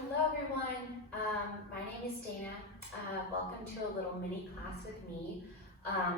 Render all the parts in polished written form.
Hello everyone, my name is Dana. Welcome to a little mini class with me.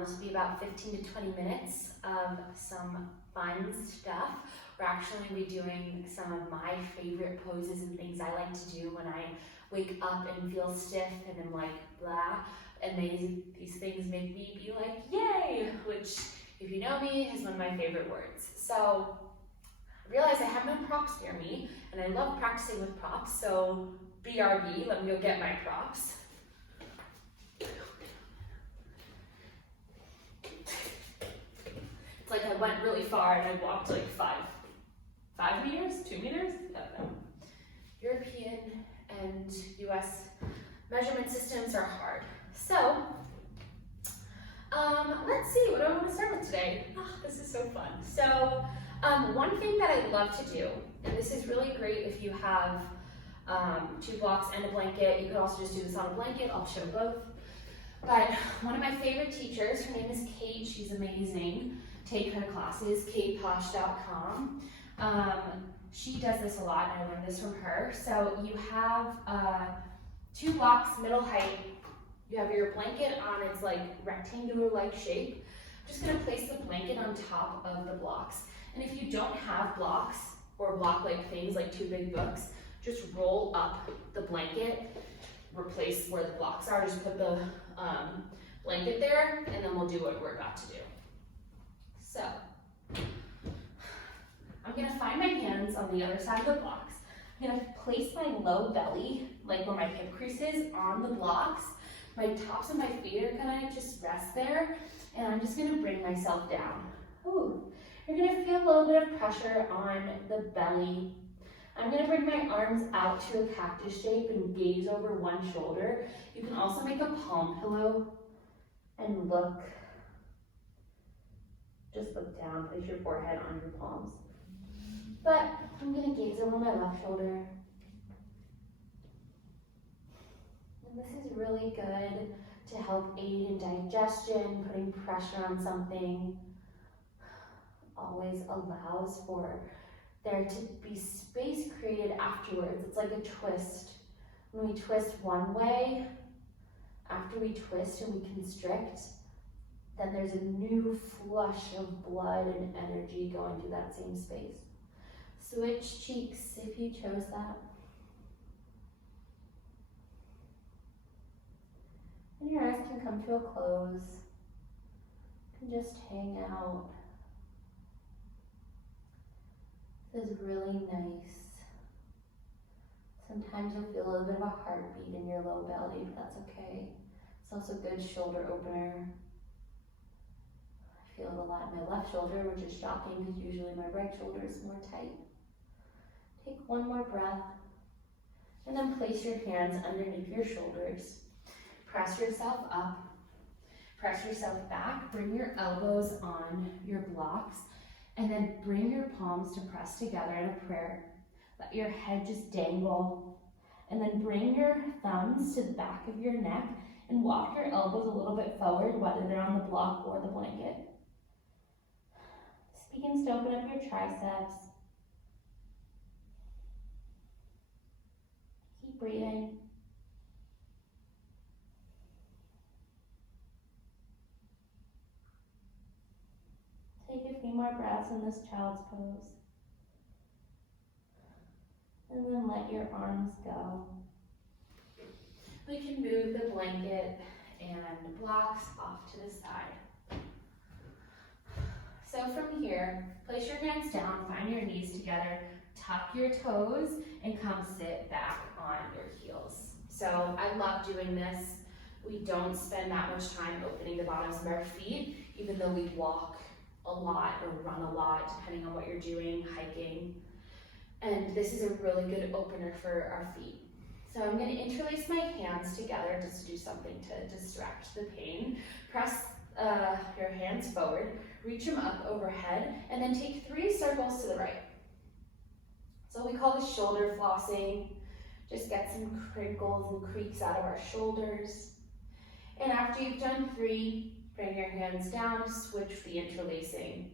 This will be about 15 to 20 minutes of some fun stuff. We're actually going to be doing some of my favorite poses and things I like to do when I wake up and feel stiff and I'm like blah, and these things make me be like yay, which if you know me is one of my favorite words. So I realized I have no props near me, and I love practicing with props, so BRB, let me go get my props. It's like I went really far and I walked like 5 meters, 2 meters? I don't know. European and US measurement systems are hard. So, let's see, what do I want to start with today? Oh, this is so fun. So, one thing that I love to do, and this is really great if you have 2 blocks and a blanket. You could also just do this on a blanket. I'll show both. But one of my favorite teachers, her name is Kate. She's amazing. Take her classes, kateposh.com. She does this a lot, and I learned this from her. So you have 2 blocks, middle height. You have your blanket on its like rectangular-like shape. I'm just going to place the blanket on top of the blocks. And if you don't have blocks or block-like things like 2 big books, just roll up the blanket, replace where the blocks are, just put the blanket there, and then we'll do what we're about to do. So, I'm gonna find my hands on the other side of the blocks. I'm gonna place my low belly, like where my hip crease is, on the blocks. My tops of my feet are gonna just rest there, and I'm just gonna bring myself down. Ooh. You're gonna feel a little bit of pressure on the belly. I'm gonna bring my arms out to a cactus shape and gaze over one shoulder. You can also make a palm pillow and look, just look down, place your forehead on your palms. But I'm gonna gaze over my left shoulder. And this is really good to help aid in digestion, putting pressure on something. Always allows for there to be space created afterwards. It's like a twist. When we twist one way, after we twist and we constrict, then there's a new flush of blood and energy going through that same space. Switch cheeks if you chose that. And your eyes can come to a close. You can just hang out. This is really nice. Sometimes you'll feel a little bit of a heartbeat in your low belly, but that's okay. It's also a good shoulder opener. I feel it a lot in my left shoulder, which is shocking because usually my right shoulder is more tight. Take one more breath, and then place your hands underneath your shoulders. Press yourself up, press yourself back, bring your elbows on your blocks, and then bring your palms to press together in a prayer. Let your head just dangle. And then bring your thumbs to the back of your neck and walk your elbows a little bit forward, whether they're on the block or the blanket. This begins to open up your triceps. Keep breathing. Take a few more breaths in this child's pose. And then let your arms go. We can move the blanket and blocks off to the side. So from here, place your hands down, find your knees together, tuck your toes, and come sit back on your heels. So I love doing this. We don't spend that much time opening the bottoms of our feet, even though we walk a lot or run a lot, depending on what you're doing, hiking. And this is a really good opener for our feet. So I'm going to interlace my hands together just to do something to distract the pain. Press your hands forward, reach them up overhead, and then take 3 circles to the right. So we call this shoulder flossing. Just get some crinkles and creaks out of our shoulders. And after you've done 3, bring your hands down, switch the interlacing,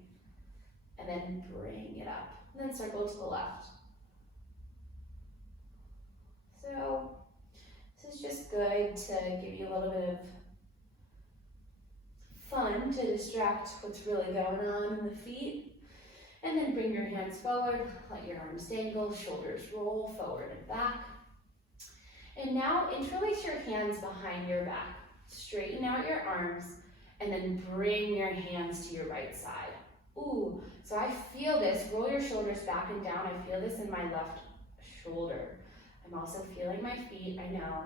and then bring it up. And then circle to the left. to give you a little bit of fun to distract what's really going on in the feet. And then bring your hands forward, let your arms dangle, shoulders roll forward and back. And now interlace your hands behind your back. Straighten out your arms and then bring your hands to your right side. Ooh, so I feel this. Roll your shoulders back and down. I feel this in my left shoulder. I'm also feeling my feet, I know.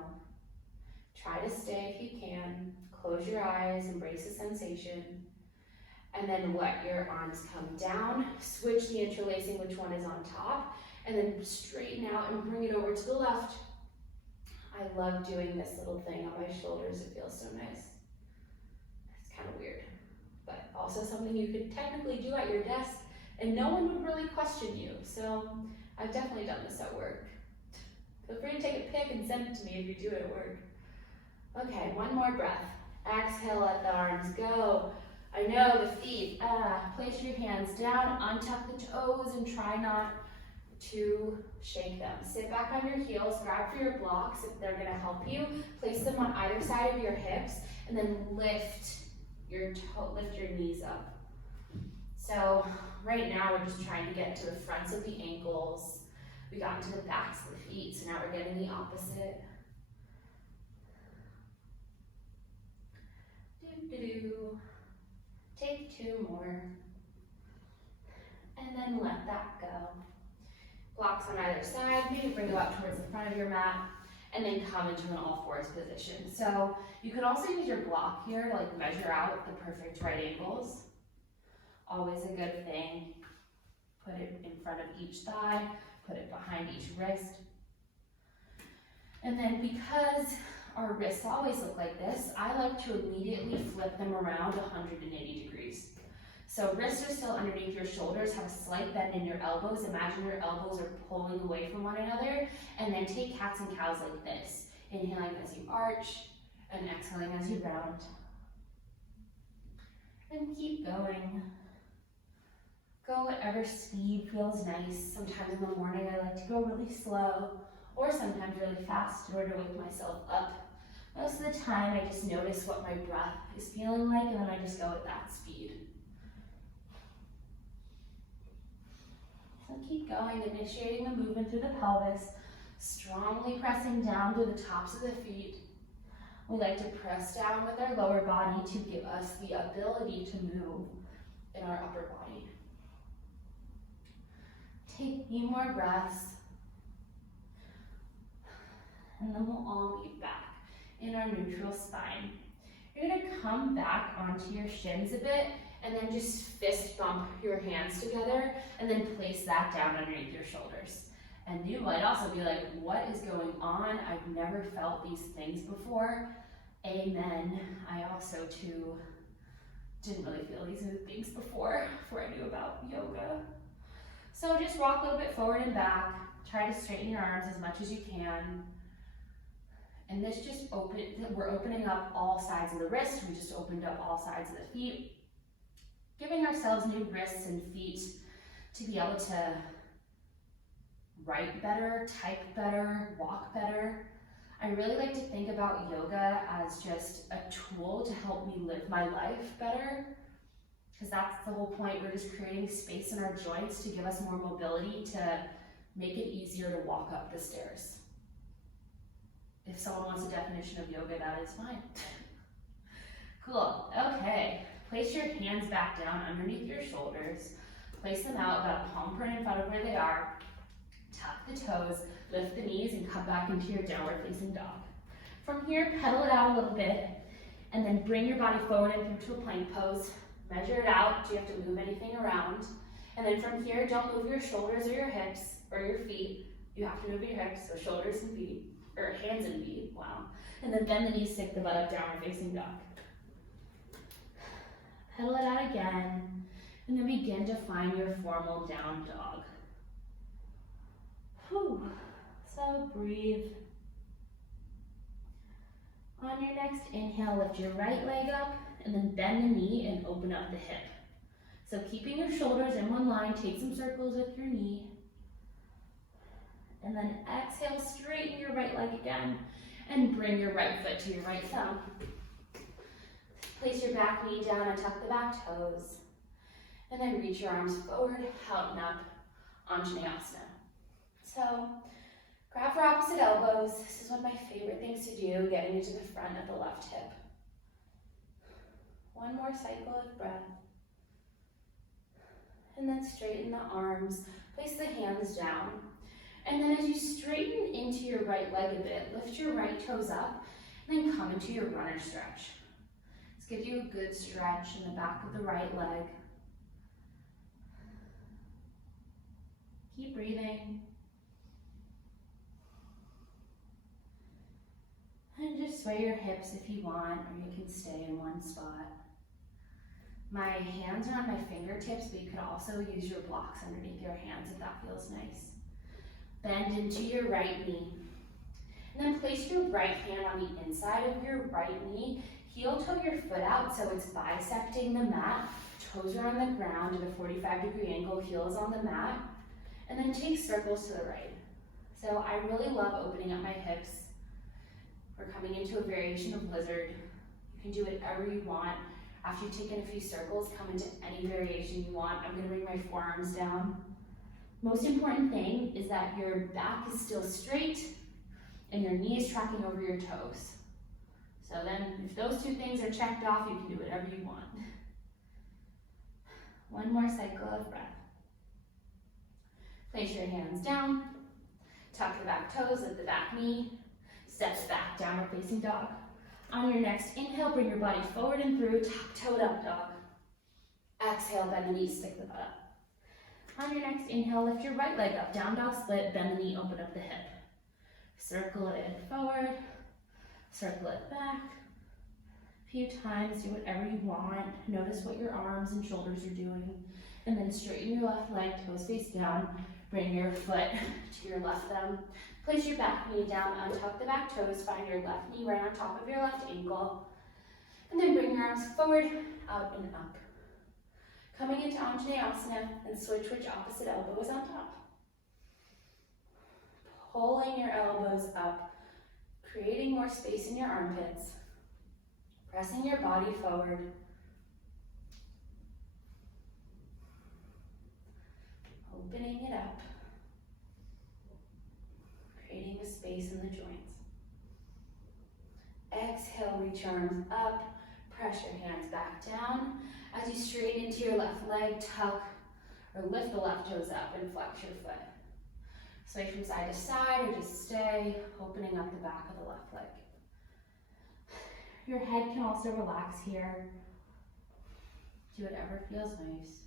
Try to stay if you can. Close your eyes, embrace the sensation. And then let your arms come down. Switch the interlacing, which one is on top. And then straighten out and bring it over to the left. I love doing this little thing on my shoulders. It feels so nice. It's kind of weird, but also something you could technically do at your desk and no one would really question you. So I've definitely done this at work. Feel free to take a pic and send it to me if you do it at work. Okay, one more breath. Exhale, let the arms go. I know the feet. Place your hands down, untuck the toes, and try not to shake them. Sit back on your heels, grab for your blocks if they're gonna help you. Place them on either side of your hips, and then lift your knees up. So right now we're just trying to get to the fronts of the ankles. We got into the backs of the feet, so now we're getting the opposite. Do-do-do. Take 2 more. And then let that go. Blocks on either side, maybe bring it up towards the front of your mat, and then come into an all fours position. So you could also use your block here to like measure out the perfect right angles. Always a good thing. Put it in front of each thigh, put it behind each wrist. And then because our wrists always look like this, I like to immediately flip them around 180 degrees. So wrists are still underneath your shoulders, have a slight bend in your elbows. Imagine your elbows are pulling away from one another, and then take cats and cows like this. Inhaling as you arch, and exhaling as you round. And keep going. Go whatever speed feels nice. Sometimes in the morning I like to go really slow, or sometimes really fast in order to wake myself up. Most of the time I just notice what my breath is feeling like, and then I just go at that speed. So keep going, initiating the movement through the pelvis, strongly pressing down to the tops of the feet. We like to press down with our lower body to give us the ability to move in our upper body. Take a few more breaths, and then we'll all meet back in our neutral spine. You're gonna come back onto your shins a bit, and then just fist bump your hands together, and then place that down underneath your shoulders. And you might also be like, what is going on? I've never felt these things before. Amen. I also too didn't really feel these things before I knew about yoga. So just rock a little bit forward and back. Try to straighten your arms as much as you can. And this just we're opening up all sides of the wrist. We just opened up all sides of the feet. Giving ourselves new wrists and feet to be able to write better, type better, walk better. I really like to think about yoga as just a tool to help me live my life better, because that's the whole point. We're just creating space in our joints to give us more mobility, to make it easier to walk up the stairs. If someone wants a definition of yoga, that is fine. Cool, okay. Place your hands back down underneath your shoulders. Place them out about a palm print in front of where they are. Tuck the toes, lift the knees, and come back into your downward facing dog. From here, pedal it out a little bit, and then bring your body forward and through to a plank pose. Measure it out. Do you have to move anything around? And then from here, don't move your shoulders or your hips or your feet. You have to move your hips, so shoulders and feet, or hands and feet, wow. And then bend the knees, stick the butt up, downward facing dog. Pedal it out again, and then begin to find your formal down dog. Whew. So breathe. On your next inhale, lift your right leg up, and then bend the knee and open up the hip. So keeping your shoulders in one line, take some circles with your knee. And then exhale, straighten your right leg again. and bring your right foot to your right thumb. Place your back knee down and tuck the back toes. And then reach your arms forward, out and up, Anjaneyasana. So, grab for opposite elbows. This is one of my favorite things to do, getting into the front of the left hip. One more cycle of breath. And then straighten the arms, place the hands down. And then as you straighten into your right leg a bit, lift your right toes up, and then come into your runner stretch. This gives you a good stretch in the back of the right leg. Keep breathing. And just sway your hips if you want, or you can stay in one spot. My hands are on my fingertips, but you could also use your blocks underneath your hands if that feels nice. Bend into your right knee. And then place your right hand on the inside of your right knee. Heel toe your foot out so it's bisecting the mat. Toes are on the ground at a 45-degree angle, heels on the mat. And then take circles to the right. So I really love opening up my hips. We're coming into a variation of lizard. You can do whatever you want. After you've taken a few circles, come into any variation you want. I'm gonna bring my forearms down. Most important thing is that your back is still straight and your knee is tracking over your toes. So then if those two things are checked off, you can do whatever you want. One more cycle of breath. Place your hands down, tuck the back toes, lift the back knee, step it back, downward facing dog. On your next inhale, bring your body forward and through, tuck-toed up dog. Exhale, bend the knees, stick the butt up. On your next inhale, lift your right leg up, down dog split, bend the knee, open up the hip. Circle it forward, circle it back. A few times, do whatever you want. Notice what your arms and shoulders are doing. And then straighten your left leg, toes face down. Bring your foot to your left thumb. Place your back knee down, untuck the back toes, find your left knee right on top of your left ankle. And then bring your arms forward, out and up. Coming into Anjaneyasana and switch which opposite elbow is on top. Pulling your elbows up, creating more space in your armpits. Pressing your body forward. Opening it up. Creating the space in the joints. Exhale, reach your arms up. Press your hands back down. As you straighten into your left leg, tuck or lift the left toes up and flex your foot. Sway from side to side or just stay, opening up the back of the left leg. Your head can also relax here. Do whatever feels nice.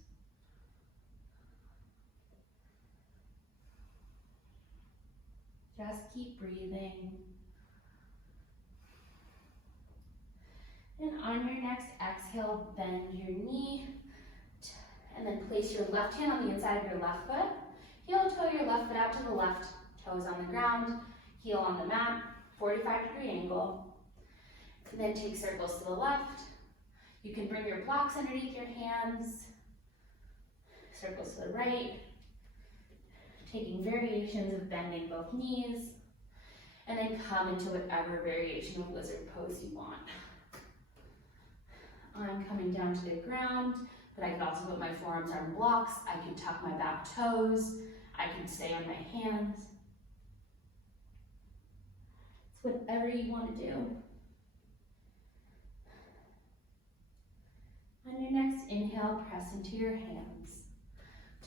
Just keep breathing. And on your next exhale, bend your knee. And then place your left hand on the inside of your left foot. Heel toe your left foot out to the left. Toes on the ground. Heel on the mat. 45-degree angle. And then take circles to the left. You can bring your blocks underneath your hands. Circles to the right. Taking variations of bending both knees. And then come into whatever variation of lizard pose you want. I'm coming down to the ground, but I can also put my forearms on blocks. I can tuck my back toes. I can stay on my hands. It's whatever you want to do. On your next inhale, press into your hands.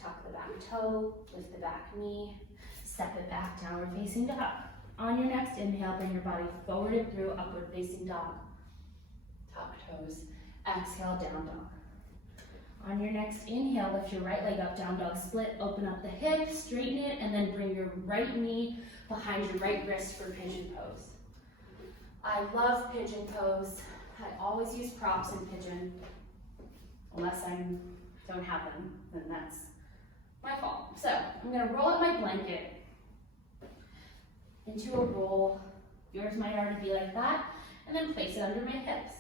Tuck the back toe, lift the back knee, step it back, downward facing dog. On your next inhale, bring your body forward and through, upward facing dog. Tuck toes. Exhale, down dog. On your next inhale, lift your right leg up, down dog split, open up the hip, straighten it, and then bring your right knee behind your right wrist for pigeon pose. I love pigeon pose. I always use props in pigeon, unless I don't have them, then that's my fault. So I'm gonna roll up my blanket into a roll. Yours might already be like that, and then place it under my hips.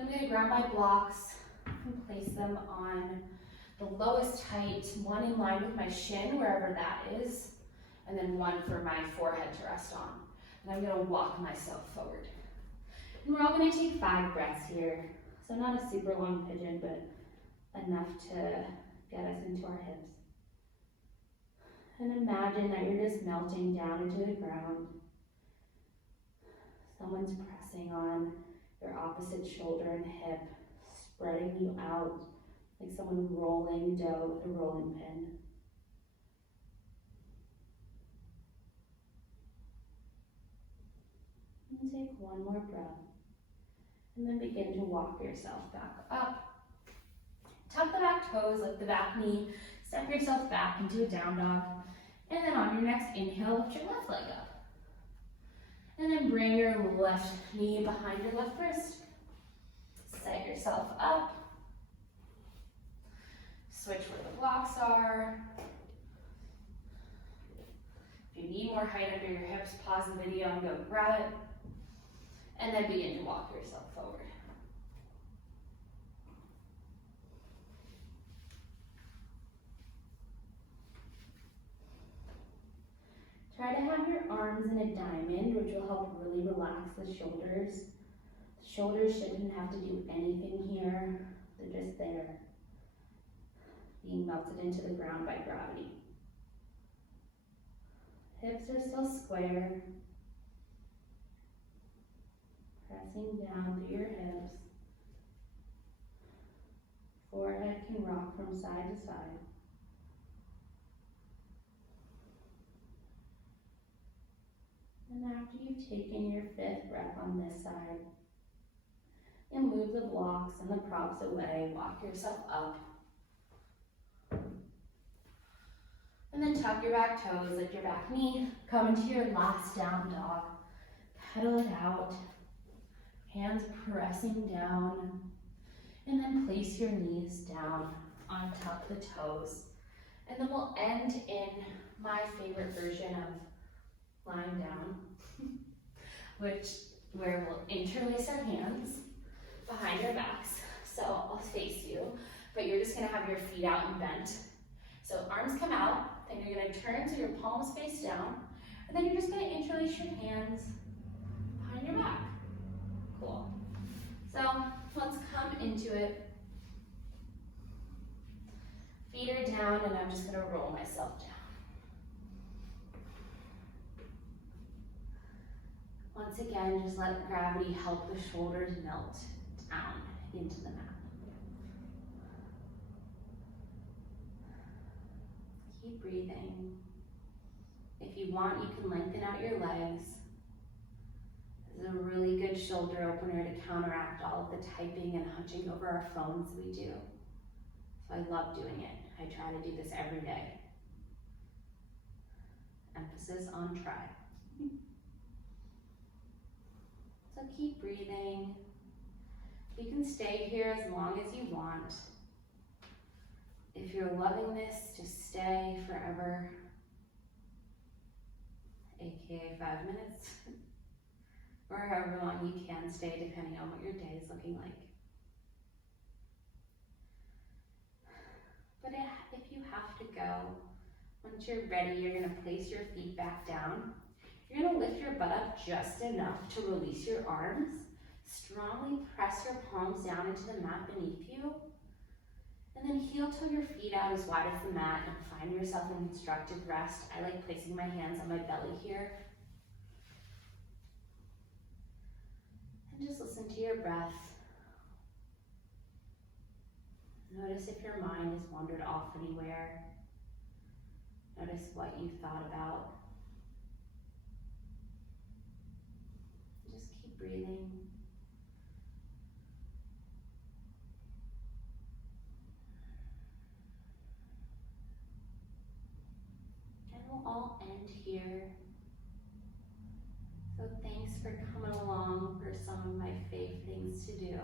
I'm going to grab my blocks and place them on the lowest height, one in line with my shin, wherever that is. and then one for my forehead to rest on. And I'm gonna walk myself forward. And we're all gonna take 5 breaths here. So not a super long pigeon, but enough to get us into our hips. And imagine that you're just melting down into the ground. Someone's pressing on your opposite shoulder and hip, spreading you out like someone rolling dough with a rolling pin. And take one more breath. And then begin to walk yourself back up. Tuck the back toes, lift the back knee, step yourself back into a down dog. And then on your next inhale, lift your left leg up. And then bring your left knee behind your left wrist. Set yourself up. Switch where the blocks are. If you need more height under your hips, pause the video and go grab it. And then begin to walk yourself forward. Try to have your arms in a diamond, which will help really relax the shoulders. The shoulders shouldn't have to do anything here. They're just there, being melted into the ground by gravity. Hips are still square. Pressing down through your hips. Forehead can rock from side to side. And after you've taken your 5th breath on this side, and move the blocks and the props away, walk yourself up. And then tuck your back toes, lift your back knee, come into your last down dog. Pedal it out, hands pressing down, and then place your knees down, untuck the toes. And then we'll end in my favorite version of lying down, where we'll interlace our hands behind our backs. So I'll face you, but you're just gonna have your feet out and bent. So arms come out, then you're gonna turn so your palms face down, and then you're just gonna interlace your hands behind your back. Cool. So let's come into it. Feet are down, and I'm just gonna roll myself down. Once again, just let gravity help the shoulders melt down into the mat. Keep breathing. If you want, you can lengthen out your legs. This is a really good shoulder opener to counteract all of the typing and hunching over our phones we do. So I love doing it. I try to do this every day. Emphasis on try. So keep breathing. You can stay here as long as you want. If you're loving this, just stay forever, aka 5 minutes, or however long you can stay depending on what your day is looking like. But if you have to go, once you're ready, you're gonna place your feet back down. You're gonna lift your butt up just enough to release your arms. Strongly press your palms down into the mat beneath you. And then heel till your feet out as wide as the mat and find yourself in constructive rest. I like placing my hands on my belly here. And just listen to your breath. Notice if your mind has wandered off anywhere. Notice what you've thought about. Just keep breathing. And we'll all end here. So thanks for coming along for some of my fave things to do.